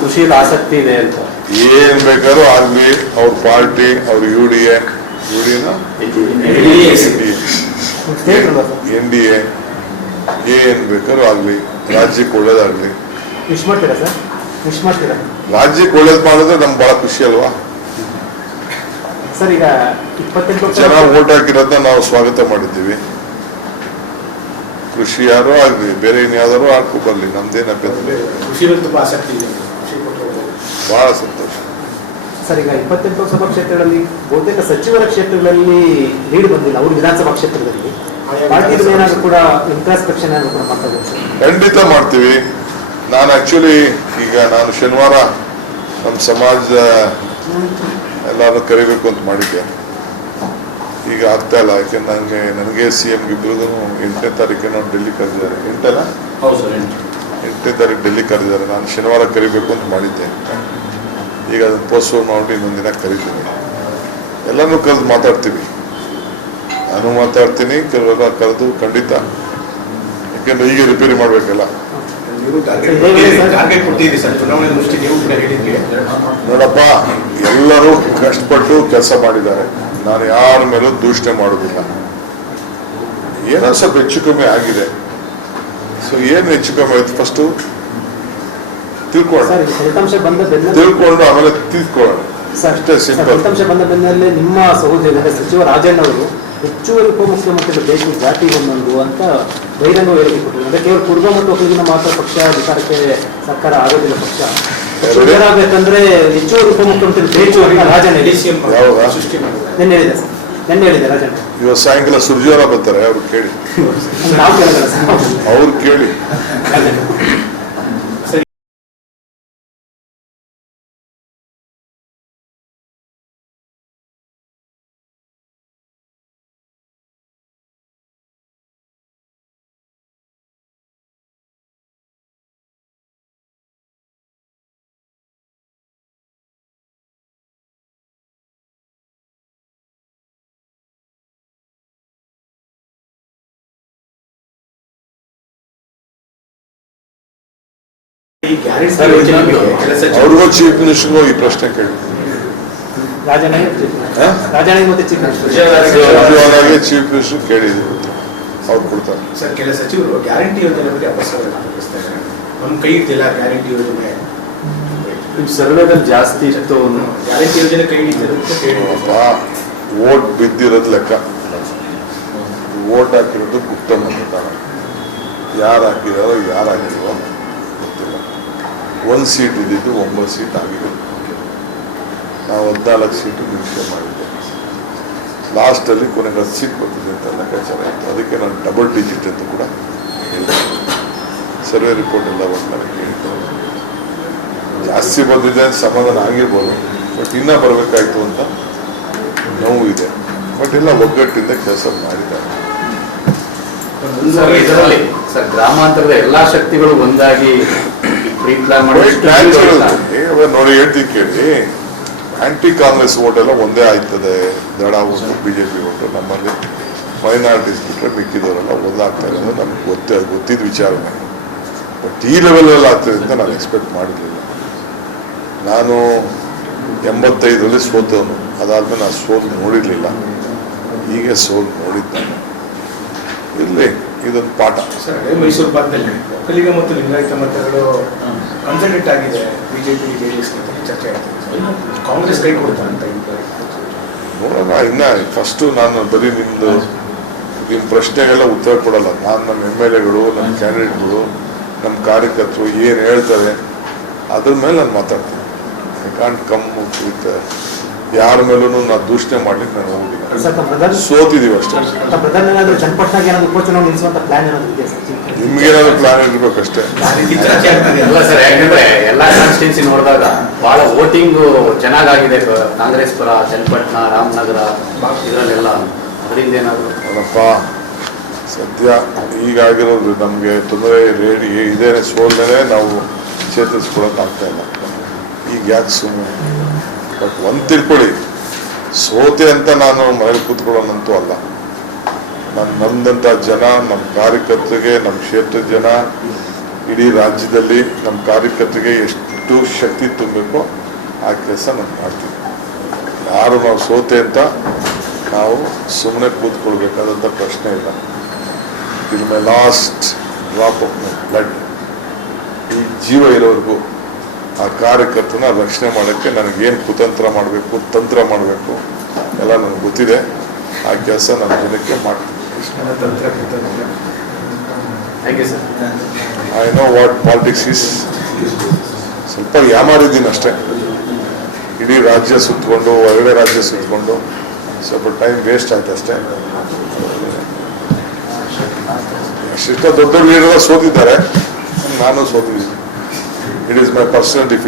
ಕೃಷಿಯಲ್ಲಿ ಆಸಕ್ತಿ ಇದೆ ಅಂತ. ಏನ್ ಬೇಕಾದ್ರೂ ಆಗ್ಲಿ, ಅವ್ರ ಪಾರ್ಟಿ, ಅವ್ರ UDA NDA ಏನ್ ಬೇಕಾದ್ರೂ ಆಗ್ಲಿ, ರಾಜ್ಯಕ್ಕೆ ಒಳ್ಳೇದಾಗ್ಲಿ. ವಿಶ್ ಮಾಡ್ತೀರಾ ಸರ್? ವಿಶ್ ಮಾಡ್ತೀರಾ? ರಾಜ್ಯಕ್ಕೆ ಒಳ್ಳೇದ್ ಮಾಡಿದ್ರೆ ನಮ್ಗೆ ಬಹಳ ಖುಷಿ ಅಲ್ವಾ ಸರ್? ಈಗ 28 ಚೆನ್ನಾಗಿ ಓಟ್ ಹಾಕಿರೋದನ್ನ ನಾವು ಸ್ವಾಗತ ಮಾಡಿದ್ದೀವಿ. ಕೃಷಿ ಯಾರೋ ಆಗ್ಲಿ, ಬೇರೆ ಇನ್ಯಾವ್ದಾರು ಹಾಕೋ ಬರ್ಲಿ, ನಮ್ದೇನ್ ಅಭ್ಯಂತರ. ಬಹಳ ಸಂತೋಷ ಸರ್. ಈಗ 28 ಲೋಕಸಭಾ ಕ್ಷೇತ್ರಗಳಲ್ಲಿ ಬಹುತೇಕ ಸಚಿವರ ಕ್ಷೇತ್ರಗಳಲ್ಲಿ ಲೀಡ್ ಬಂದಿಲ್ಲ, ಅವರು ವಿಧಾನಸಭಾ ಕ್ಷೇತ್ರದಲ್ಲಿ. ಪಾರ್ಟಿ ಏನಾದ್ರು ಕೂಡ ಇಂಟ್ರಾಸ್ಪೆಕ್ಷನ್ ಏನಾದ್ರು ಕೂಡ ಮಾಡ್ತಾರೆ ಸರ್? ಖಂಡಿತ ಮಾಡ್ತೀವಿ. ನಾನು ಆಕ್ಚುಲಿ ಈಗ ನಾನು ಶನಿವಾರ ನಮ್ಮ ಸಮಾಜ ಎಲ್ಲಾರು ಕರಿಬೇಕು ಅಂತ ಮಾಡಿದ್ದೆ. ಈಗ ಆಗ್ತಾ ಇಲ್ಲ, ಯಾಕೆಂದ್ರೆ ನನಗೆ CM ಇಬ್ಬರಿಗೂ 8ನೇ ತಾರೀಕಿನ ಡೆಲ್ಲಿ ಕರೆದಿದ್ದಾರೆ. 8ನೇ ತಾರೀಕು ಡೆಲ್ಲಿ ಕರೆದಿದ್ದಾರೆ. ನಾನು ಶನಿವಾರ ಕರಿಬೇಕು ಅಂತ ಮಾಡಿದ್ದೆ. ಈಗ ಅದನ್ನು ಪೋಸ್ಟ್ಪೋನ್ ಮಾಡಿ ಇನ್ನೊಂದಿನ ಕರಿತೀನಿ. ಎಲ್ಲನೂ ಕರೆದು ಮಾತಾಡ್ತೀವಿ. ನಾನು ಮಾತಾಡ್ತೀನಿ, ಕೆಲವೆಲ್ಲ ಕರೆದು ಖಂಡಿತ. ಯಾಕೆಂದ್ರೆ ಈಗ ರಿಪೇರಿ ಮಾಡ್ಬೇಕಲ್ಲ. ನೋಡಪ್ಪ, ಎಲ್ಲರೂ ಕಷ್ಟಪಟ್ಟು ಕೆಲಸ ಮಾಡಿದ್ದಾರೆ. ನಾನು ಯಾರ ಮೇಲೂ ದೂಷಣೆ ಮಾಡೋದಿಲ್ಲ. ಏನೋ ಸ್ವಲ್ಪ ಹೆಚ್ಚು ಕಮ್ಮಿ ಆಗಿದೆ. ಸೊ ಏನು ಹೆಚ್ಚು ಕಮ್ಮಿ ಆಯ್ತು ಫಸ್ಟು ತಿಳ್ಕೊಂಡು ಆಮೇಲೆ ತಿಳ್ಕೊಳ್ಳೋಣ. ಅಷ್ಟೇ ಸಿಂಪಲ್. ಫಲಿತಾಂಶ ಬಂದ ಬೆನ್ನಲ್ಲೇ ನಿಮ್ಮ ಸಹೋದರ ಸಚಿವ ರಾಜಣ್ಣ ಅವರು ಹೆಚ್ಚುವರಿ ಉಪಮುಖ್ಯಮಂತ್ರಿ ಬೇಕು ಜಾತಿ ಒಂದೊಂದು ಅಂತ ಬಹಿರಂಗ ಹೇಳಿಕೆ ಕೊಟ್ಟರು. ಅಂದ್ರೆ ಕೇವಲ ಕುರುಬ ಮತ್ತು ಒಕ್ಕಲಿಗನ ಮಾತ್ರ ಪಕ್ಷ ಅಧಿಕಾರಕ್ಕೆ ಸರ್ಕಾರ ಆಗೋದಿಲ್ಲ. ಪಕ್ಷ ಏನಾಗಬೇಕಂದ್ರೆ ಹೆಚ್ಚುವರಿ ಉಪಮುಖ್ಯಮಂತ್ರಿ ಬೇಕು ಅಂತ ರಾಜಣ್ಣ ನಿನ್ನೆ ಹೇಳಿದೆ ಸರ್. ನಿನ್ನೆ ಹೇಳಿದೆ ರಾಜಣ್ಣ. ಇವತ್ತು ಸಾಯಂಕಾಲ ಸುರ್ಜೇವಾಲ ಬರ್ತಾರೆ, ಅವ್ರು ಕೇಳಿ. ನಾವು ಕೇಳಿದ್ರೆ ಸರ್, ಅವ್ರು ಕೇಳಿ. ಅವ್ರಿಗೂ ಚೀಫ್ ಮಿನಿಸ್ಟರ್ಗೂ ಈ ಪ್ರಶ್ನೆ ಕೇಳಿ. ಚೀಫ್ ಮಿನಿಸ್ಟರ್ ಕೇಳಿದ್ರು, ಅವ್ರು ಕೊಡ್ತಾರೆ. ಸರ್, ಕೆಲ ಸಚಿವರು ಗ್ಯಾರಂಟಿ ಯೋಜನೆ ಬಗ್ಗೆ ಅಪಸ್ವರ ನಮ್ಮ ಕೈ ಇದ್ದಿಲ್ಲ. ಗ್ಯಾರಂಟಿ ಯೋಜನೆ ಸರ್ವೇದಲ್ಲಿ ಜಾಸ್ತಿ ಇತ್ತು. ಗ್ಯಾರಂಟಿ ಯೋಜನೆ ಕೈ ಹಿಡಿದಿರೋದಪ್ಪ. ಓಟ್ ಬಿದ್ದಿರೋದು ಲೆಕ್ಕ. ಓಟ್ ಹಾಕಿರೋದು ಗುಪ್ತ ಮತದಾನ. ಯಾರು ಹಾಕಿದಾರೋ ಯಾರು ಹಾಕಿಲ್ವೋ ಗೊತ್ತಿಲ್ಲ. 1 ಸೀಟ್ ಇದ್ದಿದ್ದು 9 ಸೀಟ್ ಆಗಿದೆ. ನಾವು 14 ಸೀಟು ನಿರೀಕ್ಷೆ ಮಾಡಿದ್ದೆ. ಲಾಸ್ಟಲ್ಲಿ ಕೊನೆಗೆ 10 ಸೀಟ್ ಬರ್ತಿದೆ ಅಂತ ಲೆಕ್ಕಾಚಾರ ಇತ್ತು. ಅದಕ್ಕೆ ನಾನು ಡಬಲ್ ಡಿಜಿಟ್ ಅಂತ ಕೂಡ ಹೇಳಿದೆ. ಸರ್ವೆ ರಿಪೋರ್ಟ್ ಎಲ್ಲ ಬಂದು ನನಗೆ ಕೇಳಿದ್ದು. ಜಾಸ್ತಿ ಬಂದಿದೆ ಅಂತ ಸಮಾಧಾನ ಆಗಿರ್ಬೋದು, ಬಟ್ ಇನ್ನೂ ಬರಬೇಕಾಯ್ತು ಅಂತ ನೋವು ಇದೆ. ಬಟ್ ಎಲ್ಲ ಒಗ್ಗಟ್ಟಿಂದ ಕೆಲಸ ಮಾಡಿದ್ದಾರೆ. ಸರ್, ಗ್ರಾಮಾಂತರದ ಎಲ್ಲಾ ಶಕ್ತಿಗಳು ಒಂದಾಗಿ ನೋಡಿ ಹೇಳ್ತೀನಿ ಕೇಳಿ. ಆಂಟಿ ಕಾಂಗ್ರೆಸ್ ಓಟ್ ಎಲ್ಲ ಒಂದೇ ಆಯ್ತದೆ. ದಳ ಓಟು, BJP ಓಟು. ನಮ್ಮಲ್ಲಿ ಮೈನಾರಿಟೀಸ್ ಬಿಟ್ಟರೆ ಮಿಕ್ಕಿದವರೆಲ್ಲ ಒಂದಾಗ್ತಾ ಇರೋದು ನಮ್ಗೆ ಗೊತ್ತಿದ್ದ ವಿಚಾರನೆ. ಬಟ್ ಈ ಲೆವೆಲಲ್ಲಿ ಆಗ್ತದೆ ಅಂತ ನಾನು ಎಕ್ಸ್ಪೆಕ್ಟ್ ಮಾಡಿರಲಿಲ್ಲ. ನಾನು 85ರಲ್ಲಿ ಸೋತವನು. ಅದಾದ್ಮೇಲೆ ನಾನು ಸೋಲು ನೋಡಿರಲಿಲ್ಲ. ಹೀಗೆ ಸೋಲು ನೋಡಿದ್ದಾನೆ. ಇರಲಿ, ಇದೊಂದು ಪಾಠ. ಮೈಸೂರು ಭಾಗದಲ್ಲಿ ಒಕ್ಕಲಿಗ ಮತ್ತು ಲಿಂಗಾಯತ ಮತಗಳು ಕನ್ಸಲ್ಟೇಟ್ ಆಗಿದೆ. BJP JDS ಚರ್ಚೆ ಆಗ್ತದೆ. ಕಾಂಗ್ರೆಸ್ ಕೈ ಕೊಡ್ತಾ ಅಂತ ನೋಡೋಣ. ಇನ್ನ ಫಸ್ಟು ನಾನು ಬರೀ ನಿಮ್ಮ ಪ್ರಶ್ನೆಗೆಲ್ಲ ಉತ್ತರ ಕೊಡಲ್ಲ. ನಾನು ನಮ್ಮ MLAಗಳು, ನಮ್ಮ ಕ್ಯಾಂಡಿಡೇಟ್ಗಳು, ನಮ್ಮ ಕಾರ್ಯಕರ್ತರು ಏನು ಹೇಳ್ತಾರೆ ಅದ್ರ ಮೇಲೆ ನಾನು ಮಾತಾಡ್ತೀನಿ. ಐ ಕಾಂಟ್ ಕಮ್ ವಿತ್ ಯಾರ ಮೇಲೂ ನಾನು ದೂಷಣೆ ಮಾಡ್ಲಿಕ್ಕೆ ನಾನು ಹೋಗುದಿಲ್ಲ. ಸೋತಿದೀವಿ ಅಷ್ಟೇ. ನಿಮ್ಗೇನಾದ್ರು ಪ್ಲಾನ್ ಇರ್ಬೇಕಷ್ಟೇ. ಎಲ್ಲಾ ಕಾನ್ಸ್ಟಿಟ್ಯೂನ್ಸಿ ನೋಡಿದಾಗ ಬಹಳ ವೋಟಿಂಗ್ ಚೆನ್ನಾಗಿದೆ. ಕಾಂಗ್ರೆಸ್ ಪರ ಚನ್ನಪಟ್ಟಣ, ರಾಮನಗರ ಇದರಲ್ಲೆಲ್ಲ. ಅದರಿಂದ ಏನಾದ್ರು ಅಲ್ಲಪ್ಪ, ಸದ್ಯ ಈಗಾಗಿರೋದು ನಮಗೆ ತೊಂದರೆ ರೇಡಿ ಇದೇನೆ. ಸೋಲ್ದೇನೆ ನಾವು ಚೇತರಿಸ್ಕೊಳಕ್ಕಾಗ್ತಾ ಇಲ್ಲ. ಈಗ ಯಾಕೆ ಸುಮ್ಮನೆ. ಬಟ್ ಒಂದು ತಿಳ್ಕೊಳ್ಳಿ, ಸೋತೆ ಅಂತ ನಾನು ಮನೇಲಿ ಕೂತ್ಕೊಳ್ಳೋಣಂತೂ ಅಲ್ಲ. ನಾನು ನಮ್ದಂಥ ಜನ, ನಮ್ಮ ಕಾರ್ಯಕರ್ತರಿಗೆ, ನಮ್ಮ ಕ್ಷೇತ್ರದ ಜನ, ಇಡೀ ರಾಜ್ಯದಲ್ಲಿ ನಮ್ಮ ಕಾರ್ಯಕರ್ತರಿಗೆ ಎಷ್ಟು ಬಿಟ್ಟು ಶಕ್ತಿ ತುಂಬಬೇಕು, ಆ ಕೆಲಸ ನಾನು ಮಾಡ್ತೀನಿ. ಯಾರು ನಾವು ಸೋತೆ ಅಂತ ನಾವು ಸುಮ್ಮನೆ ಕೂತ್ಕೊಳ್ಬೇಕಾದಂಥ ಪ್ರಶ್ನೆ ಇಲ್ಲ. ಇದು my last drop of my blood. ಈ ಜೀವ ಇರೋವರೆಗೂ ಆ ಕಾರ್ಯಕರ್ತನ ರಕ್ಷಣೆ ಮಾಡೋಕ್ಕೆ ನನಗೇನು ಕುತಂತ್ರ ಮಾಡಬೇಕು, ತಂತ್ರ ಮಾಡಬೇಕು ಎಲ್ಲ ನನಗೆ ಗೊತ್ತಿದೆ. ಆ ಕೆಲಸ ನನ್ನ ಜನಕ್ಕೆ ಮಾಡ್ತೀನಿ. ಕೃಷ್ಣನ ತಂತ್ರ ಕುತಂತ್ರ. Thank you sir. I know what politics is. ಸ್ವಲ್ಪ ಯಾಮಾರಿದ್ದೀನಿ ಅಷ್ಟೇ. ಇಡೀ ರಾಜ್ಯ ಸುತ್ತಕೊಂಡು, ಹೊರಗಡೆ ರಾಜ್ಯ ಸುತ್ತಕೊಂಡು ಸ್ವಲ್ಪ ಟೈಮ್ ವೇಸ್ಟ್ ಆಯ್ತು ಅಷ್ಟೇ. ಅಷ್ಟಿಷ್ಟ ದೊಡ್ಡ ಲೀಡರ್ ಸೋತಿದ್ದಾರೆ, ನಾನು ಸೋತಿದ್ದೀನಿ. It is my personal defeat.